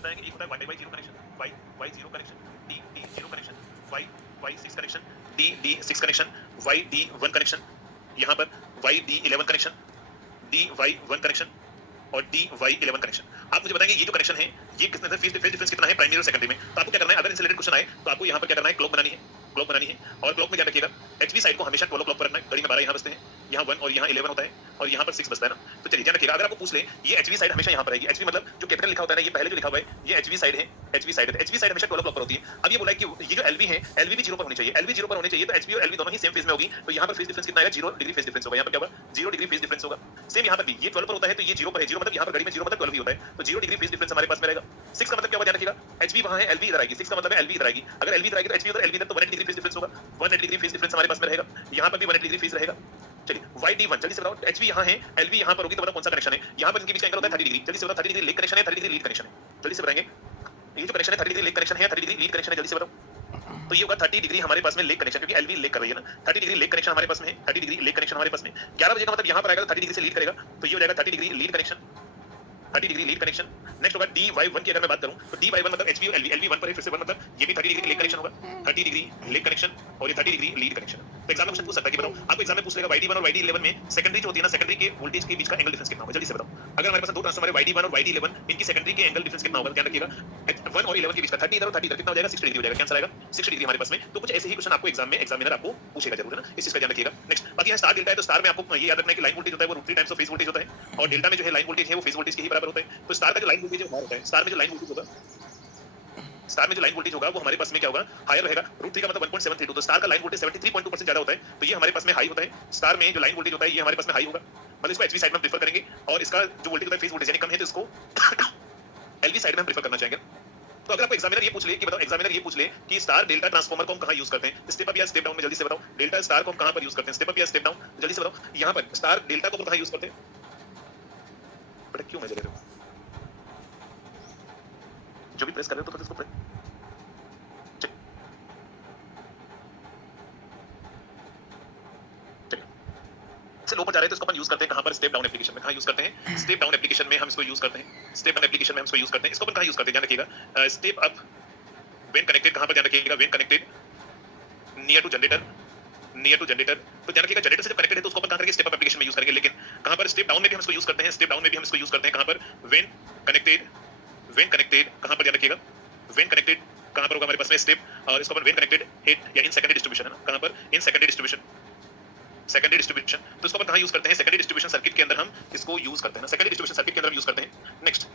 समझ में आएंगे। एक होता है Y zero connection, Y zero connection, D D zero connection, Y six connection, D six connection, Y D one connection, यहाँ पर Y D 11 connection, D Y one connection और डी वाई 11 कनेक्शन। आप मुझे बताएंगे ये जो कनेक्शन है ये कितने फेज डिफरेंस कितना है प्राइमरी और सेकेंडरी में। तो आपको क्या करना है, अगर इनसे रिलेटेड क्वेश्चन आए तो आपको यहाँ पर क्या करना है, क्लॉक बनानी है, क्लॉक बनानी है। और क्लॉक में क्या रखिएगा, एचवी साइड को हमेशा 12 क्लॉक पर रखना है। घड़ी में 12 यहाँ बजते हैं, यहाँ 1 और यहाँ 11 होता है और यहाँ पर 6 बजता है ना। तो चलिए ध्यान रखिएगा, अगर आपको पूछ ले ये एचवी साइड हमेशा यहाँ पर रहेगी। एचवी मतलब जो कैपिटल लिखा होता है ना, ये पहले जो लिखा हुआ है ये एचवी साइड है, एचवी साइड है। एचवी साइड हमेशा 12 क्लॉक पर होती है। अब ये बोला है कि ये जो एलवी है, एलवी भी 0 पर होनी चाहिए, एलवी 0 पर होनी चाहिए। तो एचवी और एलवी दोनों ही सेम फेज में होगी। तो यहाँ पर फेज डिफरेंस कितना आएगा, 0 डिग्री फेज डिफरेंस होगा। यहाँ पर क्या होगा, 0 डिग्री फेज डिफरेंस होगा। सेम यहाँ पर भी ये 12 पर होता है तो ये 0 पर है। 0 मतलब यहाँ पर घड़ी में 0 मतलब 12 ही होता है। तो 0 डिग्री फेज डिफरेंस हमारे पास में रहेगा। 6 का मतलब क्या होगा, ध्यान रखिएगा, एचवी वहां है, एलवी इधर आएगी। 6 का मतलब है एलवी इधर आएगी। अगर एलवी इधर आएगी तो एचवी उधर, एलवी इधर, तो 180 डिग्री फेज डिफरेंस होगा। 180 डिग्री फेज डिफरेंस हमारे पास में रहेगा। यहाँ पर भी 180 डिग्री फेज रहेगा। चलिए वाई डी वन, जल्दी से बताओ, एचवी यहाँ है, एलवी यहाँ पर होगी, तो बताओ कौन सा कनेक्शन है। यहाँ पर इनके बीच का एंगल होता है 30 डिग्री। जल्दी से बताओ, 30 डिग्री लेग कनेक्शन है, 30 डिग्री लीड कनेक्शन है। जल्दी से बताएंगे ये जो कनेक्शन है 30 डिग्री लेग कनेक्शन है, 30 डिग्री लीड कनेक्शन है। जल्दी से बताओ। तो ये होगा 30 डिग्री हमारे पास में लेग कनेक्शन, क्योंकि एलवी लेग कर रही है ना। 30 डिग्री लेग कनेक्शन हमारे पास में है, 30 डिग्री लेग कनेक्शन हमारे पास में। 11 बजे का मतलब यहाँ पर आएगा तो 30 डिग्री से लीड करेगा, तो ये हो जाएगा 30 degree lead connection, 30 degree lead connection. Next होगा डी वाई वन की अगर मैं बात करूं तो डी वाई वन मतलब एचवी और एलवी, एलवी 1 पर है, फिर से 1 मतलब ये भी 30 डिग्री लेग कनेक्शन होगा, 30 डिग्री लेग कनेक्शन और ये 30 डिग्री लीड कनेक्शन। तो एग्जाम में क्वेश्चन पूछ सकता है कि बताओ, आपको एग्जाम में पूछ लेगा वाई डी वन और वाई डी 11 में सेकेंडरी जो होती है ना, सेकेंडरी के वोल्टेज के बीच का एंगल डिफरेंस कितना होगा। जल्दी से बताओ, अगर हमारे पास दो ट्रांसफार्मर है वाई डी वन और वाई डी 11, इनकी सेकेंडरी के एंगल डिफरेंस कितना होगा, ध्यान रखिएगा। 1 और 11 के बीच का 30 इधर और 30 इधर कितना हो जाएगा, 60 डिग्री हो जाएगा। क्या आंसर आएगा, 60 डिग्री हमारे पास में। तो कुछ ऐसे ही क्वेश्चन आपको एग्जाम में एग्जामिनर आपको पूछेगा जरूर, है ना, इस चीज का ध्यान रखिएगा। नेक्स्ट बाकी यहाँ स्टार डेल्टा है, तो स्टार में आपको ये याद रखना है कि लाइन वोल्टेज होता है वो √3 टाइम्स ऑफ फेज वोल्टेज होता है, और डेल्टा में जो है लाइन वोल्टेज है वो फेज वोल्टेज के ही बराबर होता है। तो स्टार का जो लाइन वोल्टेज होता है, स्टार में जो लाइन वोल्टेज होगा, स्टार में जो लाइन वोल्टेज होगा वो हमारे पास में क्या होगा, हायर रहेगा। √3 का मतलब 1.732, तो स्टार का लाइन वोल्टेज 73.2% ज्यादा होता है, तो ये हमारे पास में हाई होता है। स्टार में जो लाइन वोल्टेज होता है ये हमारे पास में हाई होगा, मतलब इसको एचवी साइड में प्रेफर करेंगे, और इसका जो वोल्टेज होता है फेज वोल्टेज यानी कम है, तो इसको एलवी साइड में हम प्रेफर करना चाहेंगे। तो अगर आपको एग्जामिनर ये पूछ ले कि बताओ, एग्जामिनर ये पूछ ले कि स्टार डेल्टा ट्रांसफार्मर को हम कहां यूज करते हैं, स्टेप अप या स्टेप डाउन में, जल्दी से बताओ। डेल्टा स्टार को हम कहां पर यूज करते हैं, स्टेप अप या स्टेप डाउन, जल्दी से बताओ। यहां पर स्टार डेल्टा को कहां यूज करते हैं, बेटा क्यों मजे ले रहे हो, जो भी प्रेस कर रहे हो तो इसको प्रेस से लो पर जा रहे हैं, तो इसको अपन यूज करते हैं कहां पर, स्टेप डाउन एप्लीकेशन में। कहां यूज करते हैं, स्टेप डाउन एप्लीकेशन में हम इसको यूज करते हैं। स्टेप डाउन एप्लीकेशन में हम इसको यूज करते हैं। इसको अपन कहां यूज करते हैं, ध्यान रखिएगा। स्टेप अप व्हेन कनेक्टेड, कहां पर, ध्यान रखिएगा, when connected near to generator, near to generator. तो ध्यान रखिएगा जनरेटर से जब कनेक्टेड है तो उसको अपन कहां करेंगे, स्टेप अप एप्लीकेशन में यूज करेंगे। लेकिन कहां पर, स्टेप डाउन में भी हम इसको यूज करते हैं, स्टेप डाउन में भी हम इसको यूज करते हैं। कहां पर, व्हेन कनेक्टेड, व्हेन कनेक्टेड कहां पर, ध्यान रखिएगा, व्हेन कनेक्टेड कहां पर होगा हमारे पास में स्टेप, और इसको अपन व्हेन कनेक्टेड हिट या इन सेकेंडरी डिस्ट्रीब्यूशन, है ना, कहां पर, in secondary distribution, secondary distribution. तो इसको अपन कहां यूज करते हैं, सेकेंडरी डिस्ट्रीब्यूशन सर्किट के अंदर हम इसको यूज करते हैं ना, सेकेंडरी डिस्ट्रीब्यूशन सर्किट के अंदर हम यूज करते हैं। नेक्स्ट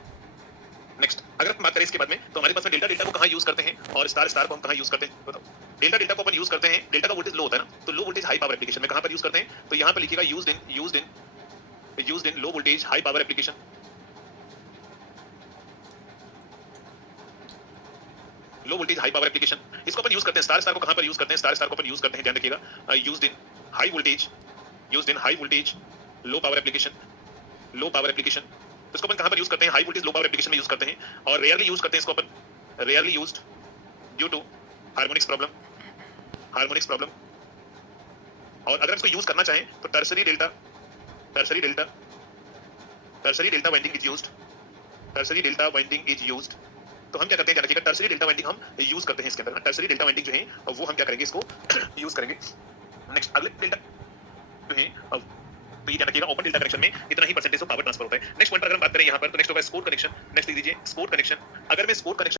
अगर हम बात करें इसके बाद में, तो हमारे पास में डेल्टा को कहां यूज करते हैं और स्टार को हम कहां यूज करते हैं, बताओ। डेल्टा को अपन यूज करते हैं, डेल्टा का वोल्टेज लो होता है ना, तो low voltage high power application में कहां पर यूज करते हैं, तो यहां पर लिखिएगा used in low voltage high power application, low voltage high power application. इसको अपन यूज करते हैं, स्टार को कहां पर यूज करते हैं, स्टार को अपन यूज करते हैं, ध्यान रखिएगा, used in high voltage low power application, low power application. तो इसको अपन कहां पर यूज करते हैं, high voltage low power application में यूज करते हैं, और रेयरली यूज करते हैं इसको अपन, rarely used due to harmonics problem, और अगर इसको यूज करना चाहें तो tertiary delta winding is used, तो हम क्या करते हैं, ध्यान रखिएगा, टर्सरी डेल्टा वाइंडिंग हम यूज करते हैं इसके अंदर। टर्सरी डेल्टा वाइंडिंग जो है वो हम क्या करेंगे, इसको यूज करेंगे। नेक्स्ट अगले डेल्टा जो है, तो ये ध्यान रखिएगा, ओपन डेल्टा कनेक्शन में इतना ही परसेंटेज ऑफ पावर ट्रांसफर होता है। नेक्स्ट पॉइंट पर अगर हम बात करें यहाँ पर, तो नेक्स्ट होगा स्कोर कनेक्शन। नेक्स्ट लिख दीजिए स्कोर कनेक्शन। अगर मैं स्कोर कनेक्शन